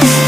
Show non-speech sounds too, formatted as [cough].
Thank [laughs] you.